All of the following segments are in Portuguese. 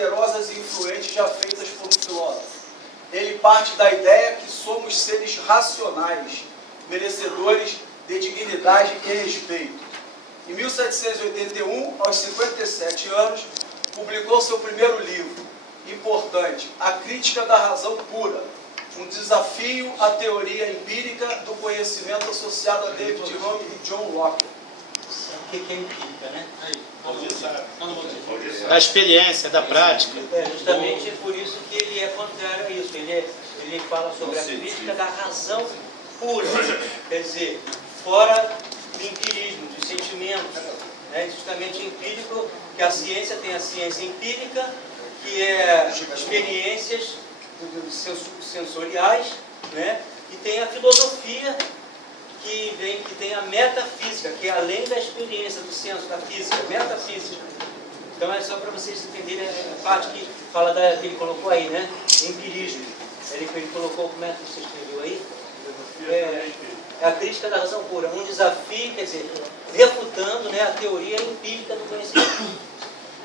poderosas e influentes já feitas por um filósofo. Ele parte da ideia que somos seres racionais, merecedores de dignidade e respeito. Em 1781, aos 57 anos, publicou seu primeiro livro, importante, A Crítica da Razão Pura, um desafio à teoria empírica do conhecimento associado a David Hume e John Locke. O que é empírica, né? Da experiência, da prática. Justamente por isso que ele é contrário a isso. Ele fala sobre a crítica da razão pura, quer dizer, fora do empirismo, dos sentimentos, né? Justamente empírico, que a ciência tem a ciência empírica, que é experiências sensoriais, né? E tem a filosofia, que tem a metafísica, que é além da experiência do senso, da física, metafísica. Então é só para vocês entenderem a parte que fala que ele colocou aí, né? Empirismo. Ele colocou, como é que você escreveu aí? É a crítica da razão pura, um desafio, quer dizer, refutando, né, a teoria empírica do conhecimento.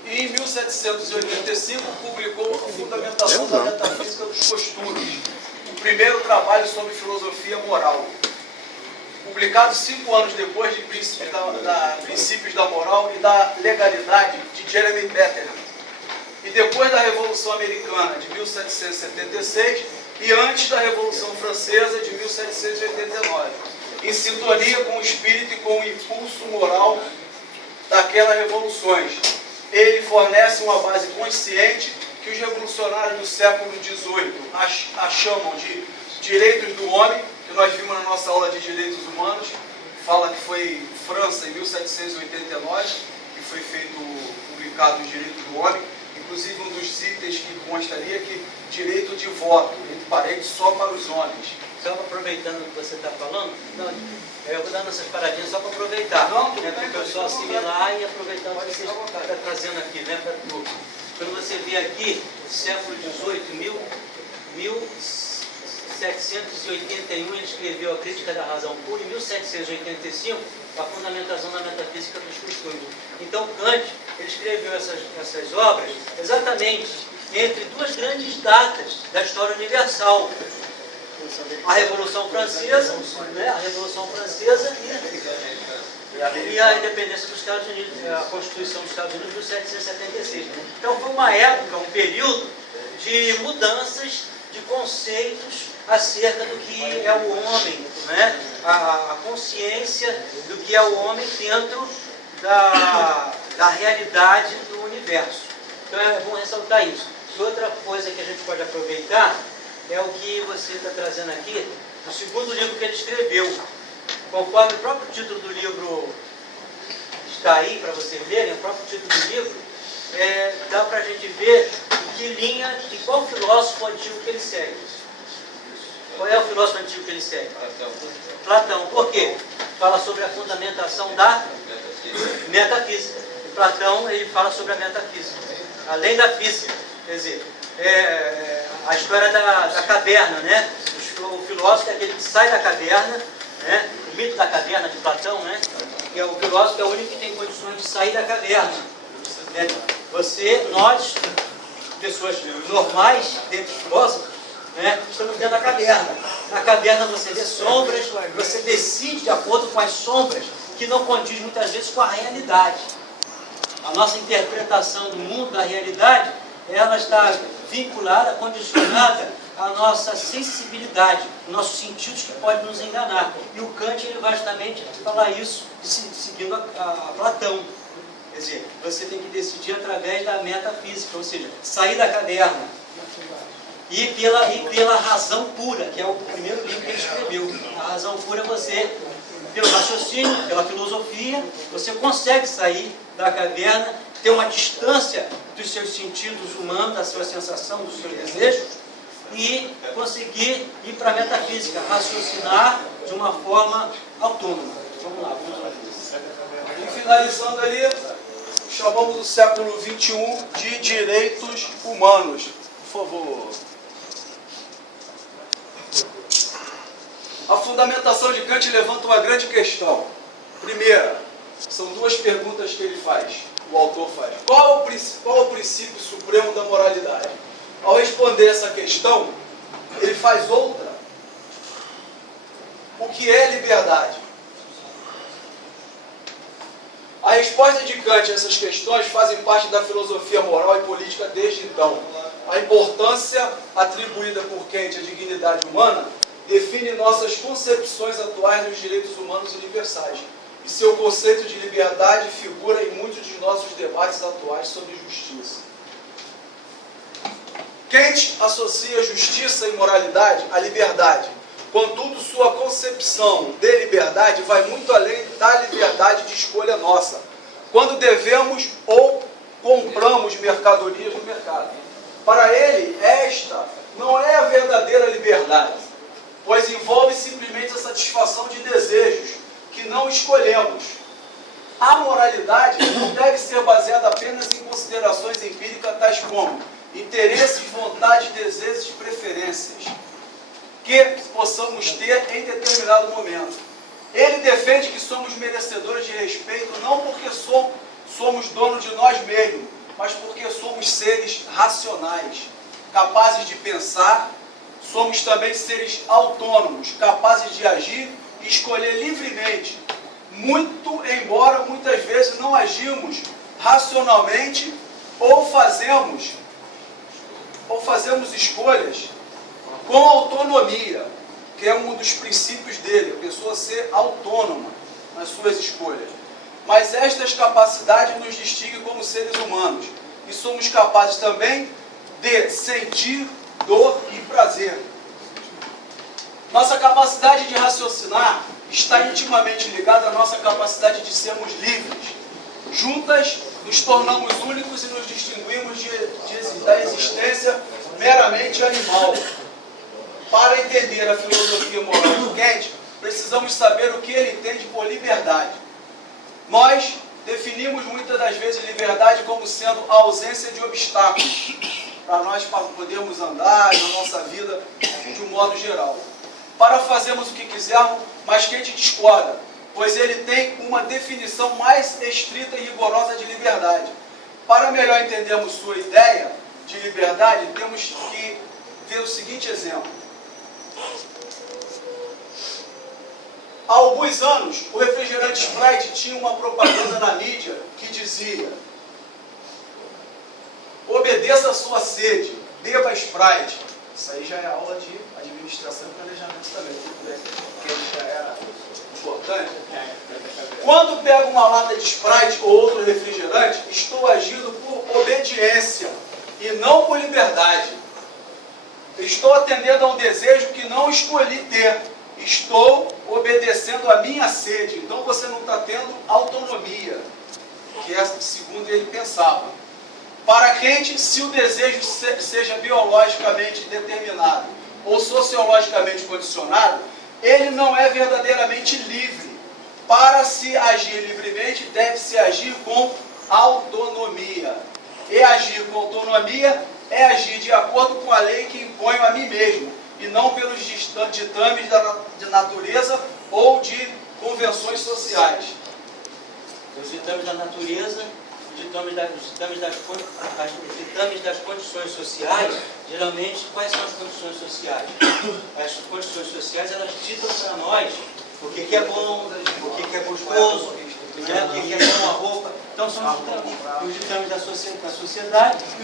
E em 1785 publicou a Fundamentação da Metafísica dos Costumes, o primeiro trabalho sobre filosofia moral. Publicado 5 anos depois de Princípios da Moral e da Legalidade, de Jeremy Bentham, e depois da Revolução Americana, de 1776, e antes da Revolução Francesa, de 1789, em sintonia com o espírito e com o impulso moral daquelas revoluções. Ele fornece uma base consciente que os revolucionários do século XVIII a chamam de direitos do homem, que nós vimos na nossa aula de direitos humanos, fala que foi França em 1789, que foi publicado os direitos do homem, inclusive um dos itens que consta ali é que direito de voto, entre parênteses, só para os homens. Só aproveitando o que você está falando, eu vou dando essas paradinhas só para aproveitar, né, para o pessoal assimilar e aproveitar o que você está trazendo aqui, né, para tudo. Quando você vê aqui, no século XVIII, 1781, ele escreveu A Crítica da Razão Pura, em 1785, a Fundamentação da Metafísica dos Costumes. Então, Kant, ele escreveu essas obras exatamente entre duas grandes datas da história universal. A Revolução Francesa, né? A Revolução Francesa e a independência dos Estados Unidos, a Constituição dos Estados Unidos de 1776. Então foi uma época, um período de mudanças de conceitos acerca do que é o homem, né? A consciência do que é o homem dentro da realidade do universo. Então é bom ressaltar isso. E outra coisa que a gente pode aproveitar é o que você está trazendo aqui, no segundo livro que ele escreveu. Conforme o próprio título do livro está aí para vocês lerem, o próprio título do livro, dá para a gente ver que linha, de qual filósofo antigo que ele segue. Qual é o filósofo antigo que ele segue? Platão. Por quê? Fala sobre a fundamentação da metafísica. E Platão, ele fala sobre a metafísica, além da física. Quer dizer, a história da caverna, né? O filósofo é aquele que sai da caverna, né? O mito da caverna de Platão, né? Que é o filósofo é o único que tem condições de sair da caverna. Né? Nós, pessoas normais, dentro dos filósofos, né? Estamos dentro da caverna. Na caverna você vê sombras, você decide de acordo com as sombras, que não condiz muitas vezes com a realidade. A nossa interpretação do mundo, da realidade, ela está vinculada, condicionada à nossa sensibilidade, nossos sentidos que podem nos enganar. E o Kant ele vai justamente falar isso, seguindo a Platão. Quer dizer, você tem que decidir através da metafísica, ou seja, sair da caverna. E pela razão pura, que é o primeiro livro que ele escreveu. A razão pura você, pelo raciocínio, pela filosofia, você consegue sair da caverna, ter uma distância dos seus sentidos humanos, da sua sensação, dos seus desejos, e conseguir ir para a metafísica, raciocinar de uma forma autônoma. Vamos lá, vamos lá. E finalizando ali, chamamos o século XXI de direitos humanos. Por favor. A fundamentação de Kant levanta uma grande questão. Primeira, são duas perguntas que ele faz. o autor faz. Qual é o princípio supremo da moralidade? Ao responder essa questão, ele faz outra. O que é liberdade? A resposta de Kant a essas questões fazem parte da filosofia moral e política desde então. A importância atribuída por Kant à dignidade humana define nossas concepções atuais dos direitos humanos universais. E seu conceito de liberdade figura em muitos de nossos debates atuais sobre justiça. Kant associa justiça e moralidade à liberdade. Contudo, sua concepção de liberdade vai muito além da liberdade de escolha nossa, quando devemos ou compramos mercadorias no mercado. Para ele, esta não é a verdadeira liberdade, pois envolve simplesmente a satisfação de desejos que não escolhemos. A moralidade não deve ser baseada apenas em considerações empíricas tais como interesses, vontades, desejos e preferências que possamos ter em determinado momento. Ele defende que somos merecedores de respeito não porque somos donos de nós mesmos, mas porque somos seres racionais, capazes de pensar. Somos também seres autônomos, capazes de agir e escolher livremente, muito embora muitas vezes não agimos racionalmente ou fazemos escolhas com autonomia, que é um dos princípios dele, a pessoa ser autônoma nas suas escolhas. Mas estas capacidades nos distinguem como seres humanos e somos capazes também de sentir dor e prazer. Nossa capacidade de raciocinar está intimamente ligada à nossa capacidade de sermos livres. Juntas, nos tornamos únicos e nos distinguimos da existência meramente animal. Para entender a filosofia moral do Kant, precisamos saber o que ele entende por liberdade. Nós definimos muitas das vezes liberdade como sendo a ausência de obstáculos, para nós podermos andar na nossa vida de um modo geral. Para fazermos o que quisermos, mas Kant discorda, pois ele tem uma definição mais estrita e rigorosa de liberdade. Para melhor entendermos sua ideia de liberdade, temos que ver o seguinte exemplo. Há alguns anos, o refrigerante Sprite tinha uma propaganda na mídia que dizia: obedeça a sua sede, beba Sprite. Isso aí já é aula de administração e planejamento também, que já era importante. Quando pego uma lata de Sprite ou outro refrigerante, estou agindo por obediência e não por liberdade. Estou atendendo a um desejo que não escolhi ter. Estou obedecendo a minha sede. Então você não está tendo autonomia, que é segundo ele pensava. Para Kant, se o desejo seja biologicamente determinado ou sociologicamente condicionado, ele não é verdadeiramente livre. Para se agir livremente, deve-se agir com autonomia. E agir com autonomia é agir de acordo com a lei que imponho a mim mesmo, e não pelos ditames de natureza ou de convenções sociais. Os ditames da natureza, os ditames das condições sociais, geralmente, quais são as condições sociais? As condições sociais, elas ditam para nós o que é bom, o que é gostoso, né? O que é bom a roupa. Então, são os ditames da sociedade.